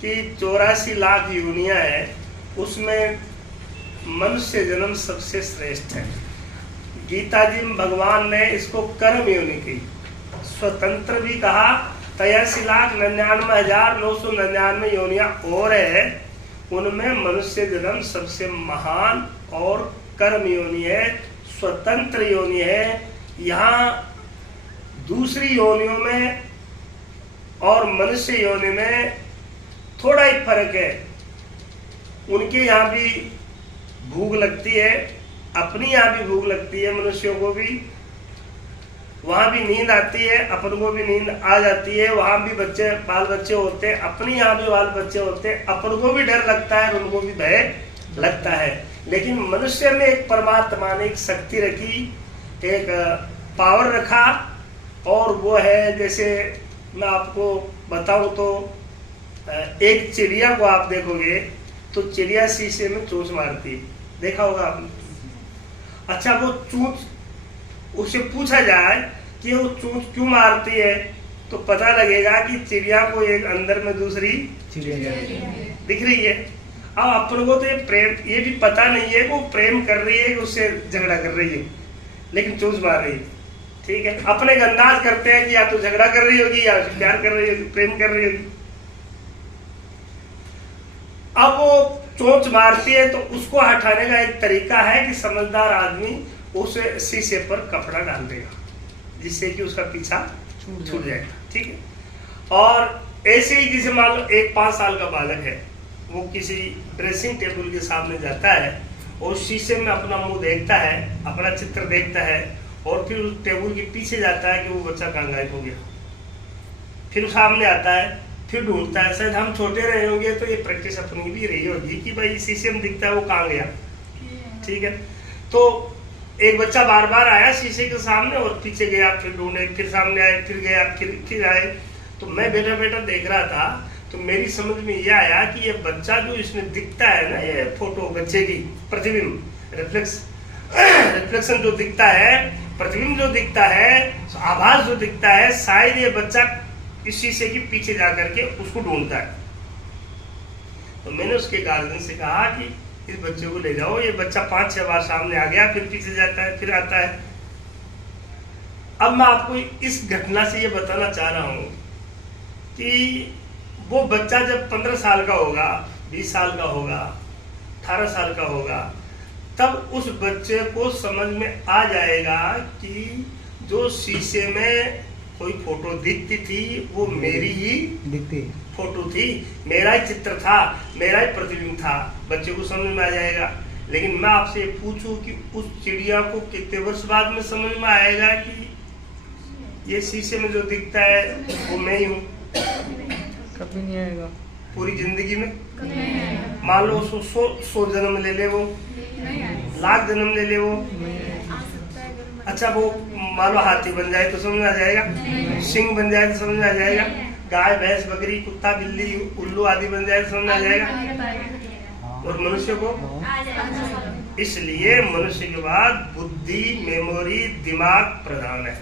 कि 84 लाख योनियां है, उसमें मनुष्य जन्म सबसे श्रेष्ठ है। गीता जी में भगवान ने इसको कर्म योनि की, स्वतंत्र भी कहा। 83,99,999 योनियां और है, उनमें मनुष्य जन्म सबसे महान और कर्म योनि है, स्वतंत्र योनि है। यहाँ दूसरी योनियों में और मनुष्य योनि में थोड़ा ही फर्क है। उनके यहाँ भी भूख लगती है, अपनी यहाँ भी भूख लगती है, मनुष्यों को भी वहाँ भी नींद आती है, अपन को भी नींद आ जाती है। वहाँ भी बच्चे बाल बच्चे होते हैं, अपनी यहाँ भी बाल बच्चे होते हैं, अपन को भी डर लगता है, उनको भी भय लगता है। लेकिन मनुष्य में एक परमात्मा ने एक शक्ति रखी, एक पावर रखा, और वो है, जैसे मैं आपको बताऊं तो एक चिड़िया को आप देखोगे तो चिड़िया शीशे में चोंच मारती है, देखा होगा आपने। अच्छा, वो चोंच, उससे पूछा जाए कि वो चोंच क्यों मारती है, तो पता लगेगा कि चिड़िया को एक अंदर में दूसरी चिड़िया दिख रही है। अब अपन को तो ये प्रेम, ये भी पता नहीं है कि वो प्रेम कर रही है कि उससे झगड़ा कर रही है, लेकिन चोंच मार रही है। ठीक है, अपने का अंदाज करते हैं कि या तो झगड़ा कर रही होगी, या प्यार कर रही होगी, प्रेम कर रही होगी। अब वो चोंच मारती है तो उसको हटाने का एक तरीका है कि समझदार आदमी उस शीशे पर कपड़ा डाल देगा, जिससे कि उसका पीछा छूट जाएगा। ठीक है, और ऐसे ही जैसे मान लो एक 5 साल का बालक है, वो किसी ड्रेसिंग टेबल के सामने जाता है और शीशे में अपना मुंह देखता है, अपना चित्र देखता है, और फिर उस टेबल के पीछे जाता है कि वो बच्चा कहाँ गायब हो गया। फिर सामने आता है, फिर ढूंढता है। शायद हम छोटे रहे होंगे तो ये प्रैक्टिस अपनी भी रही होगी कि भाई शीशे में दिखता है, वो कहाँ गया। ठीक है, तो एक बच्चा बार बार आया शीशे के सामने और पीछे गया, फिर ढूंढे, फिर सामने आए, फिर गया, फिर आए। तो मैं बेटा बेटा देख रहा था, तो मेरी समझ में ये आया कि ये बच्चा जो इसमें दिखता है ना, ये फोटो बच्चे की प्रतिबिंब, रिफ्लेक्शन जो दिखता है, प्रतिबिंब जो दिखता है, आभास जो दिखता है, शायद ये बच्चा इस शीशे के पीछे जाकर के उसको ढूंढता है। तो मैंने उसके गार्जियन से कहा कि इस बच्चे को ले जाओ। ये बच्चा 5-6 बार सामने आ गया, फिर पीछे जाता है, फिर आता है। अब मैं आपको इस घटना से ये बताना चाह रहा हूं कि वो बच्चा जब 15 साल का होगा, 20 साल का होगा, 18 साल का होगा, तब उस बच्चे को समझ में आ जाएगा कि जो शीशे में कोई फोटो दिखती थी वो मेरी ही दिखती फोटो थी, मेरा ही चित्र था, मेरा ही प्रतिबिंब था। बच्चे को समझ में आ जाएगा। लेकिन मैं आपसे पूछूं कि उस चिड़िया को कितने वर्ष बाद में समझ में आएगा कि ये शीशे में जो दिखता है वो मैं ही हूँ? कभी नहीं आएगा, पूरी जिंदगी में। मान लो 100 जन्म ले ले, वो लाख जन्म ले ले वो। अच्छा, वो मान लो हाथी बन जाए तो समझ में आ जाएगा, सिंह बन जाए तो समझ में आ जाएगा, गाय भैंस बकरी कुत्ता बिल्ली उल्लू आदि बन जाए तो समझ में आ जाएगा। और मनुष्य को, इसलिए मनुष्य के बाद बुद्धि, मेमोरी, दिमाग प्रधान है।